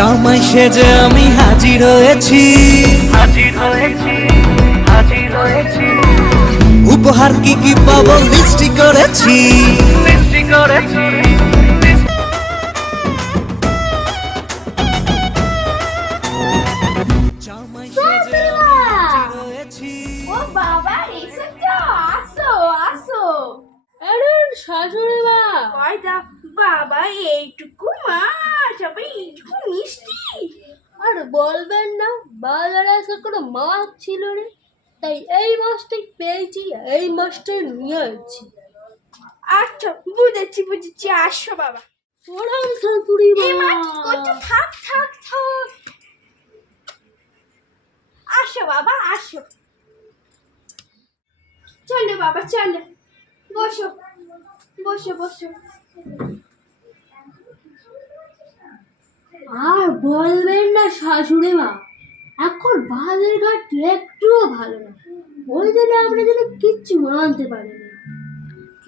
জামাই সেজে আমি হাজির হয়েছি, উপহার কি কি পাবো লিস্টি করেছি। জামাই সেজে আমি হাজির হয়েছি। ও বাবা এসেছো, আসো আসো। আরে শাশুড়ি মা, কয়টা বাবা এইটুকু মাছ, আবার এইটুকু মিষ্টি। আর বলবেন না, বাজারে আজকে কোনো মাছ ছিল না, তাই এই মাছটাই পেয়েছি, এই মাছটাই নিয়ে আসছি। আচ্ছা বুঝেছি বুঝেছি, আসো বাবা। প্রণাম শাশুড়ি এই মা মা। কি করছো? থাক থাক থাক, আসো বাবা আসো। চলো বাবা চলো, বসো বসো বসো। আর বলবেন না শাশুড়ি মা, এখন বাজার ঘাট একটুও ভালো না, ওই জন্য আমরা যেন কিচ্ছু আনতে পারিনি।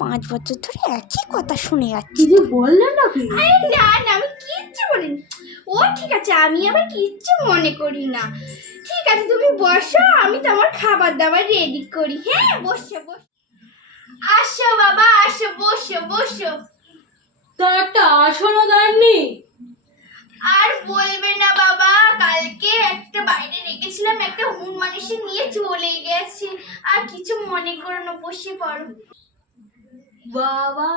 5 বছর ধরে একই কথা শুনে যাচ্ছি। কিছু বললেন নাকি? আরে না না, আমি কিচ্ছু বলিনি। ও ঠিক আছে, আমি আবার কিচ্ছু মনে করি না। ঠিক আছে তুমি বসো, আমি তোমার খাবার দাবার রেডি করি। হ্যাঁ বসো বসো, আসো বাবা আসো, বসো বসো। তো একটা আসনও দেননি? আর বলবে না বাবা, কালকে একটা বাইরে রেখেছিলাম, একটা হুমান এসে নিয়ে চলে গেছে। আর কিছু মনে করো না, বসে পড়ো। বাবা,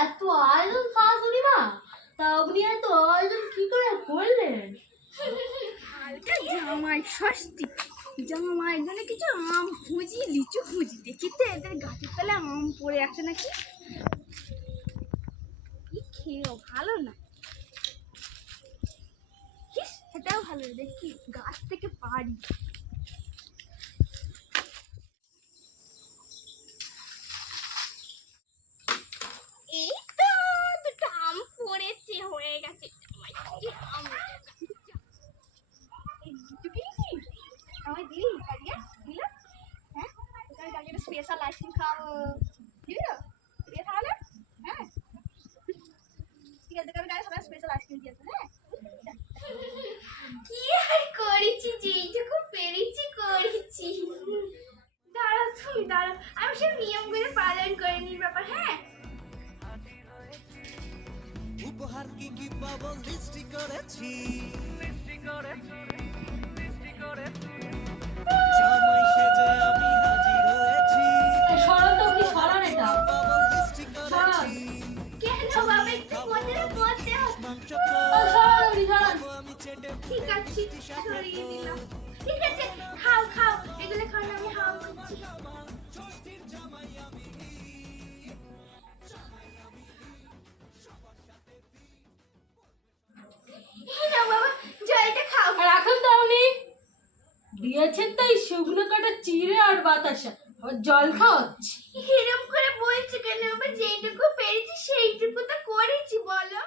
এত আয়োজন শাশুড়ি মা, তা আপনি এত আয়োজন কি করে করলেন? কালকে জামাই ষষ্ঠী, জামাইয়ের জন্য কিছু আম খুঁজি, লিচু খুঁজি, দেখি তো এদের গাছের তলায় আম পড়ে আছে নাকি। কি খেয়েও ভালো না, সেটাও ভালো, দেখি গাছ থেকে পারি। এই তো দুটো আম পড়েছে, হয়ে গেছে। জামাই কি আম, এই দুটো পেয়েছিস? আমায় দিলি কারিয়া, দিল? হ্যাঁ ওখানে কালকে একটা স্পেশাল আইসক্রিম খাওয়াবো, দিল? দিয়ে তাহলে হ্যাঁ ঠিক আছে, কালকে সবাই স্পেশাল আইসক্রিম দিয়েছে। হ্যাঁ কি আর করেছি, যেইটুকু পেরেছি করেছি। দাঁড়াও তুমি দাঁড়াও, আমি সব নিয়মগুলো পালন করে নিই ব্যাপার। হ্যাঁ উপহার কি কি পাবো লিস্টি করেছি। জামাই সেজে আমি হাজির হয়েছি, সরান তো, আপনি সরান এটা। পাবো লিস্টি করেছি। কেন বাবা, একটু মনে করতে হবে। মাংস সরান আপনি, সরান। আমি চেটে ঠিক আছে সরিয়ে দিলাম। ঠিক আছে খাও খাও, এগুলো খাও না, আমি হাওয়া করছি। এই নাও বাবা, জলটা খাও। আর এখন তো আপনি দিয়েছেন তাই শুকনো কাটা চিড়ে আর বাতাসা, আর জল খাওয়াচ্ছি। এরকম করে বলছো কেন বাবা? যেইটুকু পেরেছি সেইটুকু তো করেছি, বলো।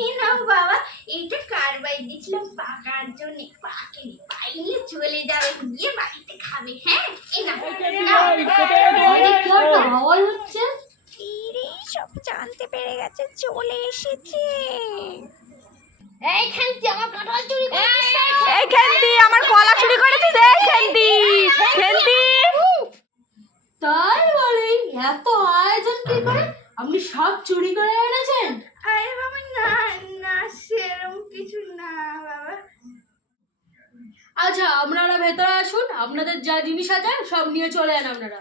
এই নাও বাবা, এইটা কারবাই দিয়েছিলাম পাকার জন্য, পাকেনি, পাইলে চলে যাবে, গিয়ে বাড়িতে খাবে। হ্যাঁ এই নাও, নাও। বাইরে কি একটা আওয়াজ হচ্ছে? রে সব জানতে পেরে গেছে, চলে এসেছে। এইখানটি আমার কাঁঠাল চুরি করেছিস। এই খেন্দি, আমার কলা চুরি করেছিস? এই খেন্দি, খেন্দি। তাই বলি, এত আয়োজন কি করে? আপনি সব চুরি করে এনেছেন? আরে বাবা না না, সেরকম কিছু না বাবা। আচ্ছা আপনারা ভেতরে আসুন, আপনাদের যা জিনিস আছে সব নিয়ে চলে যান আপনারা।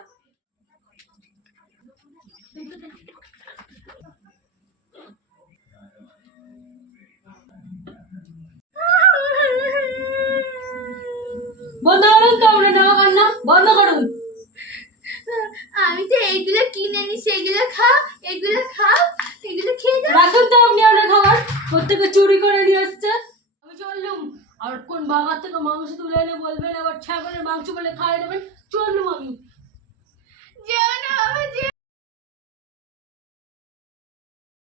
বন্ধ করুন তো, আপনার টাকা কান্না বন্ধ করুন। আমি তো এইগুলো কিনে নি, সেগুলো খাও, এগুলো খাও, এগুলো খেয়ে যাও। রাখুন তো আপনি আপনার খাবার, প্রত্যেকে চুরি করে নিয়ে আসছে। আমি চললুম, আর কোন বাগান থেকে মাংস তুলে এনে বলবেন আবার ছাগলের মাংস বলে খাইয়ে দেবেন, চললুম আমি। যেও না বাবা, যেও।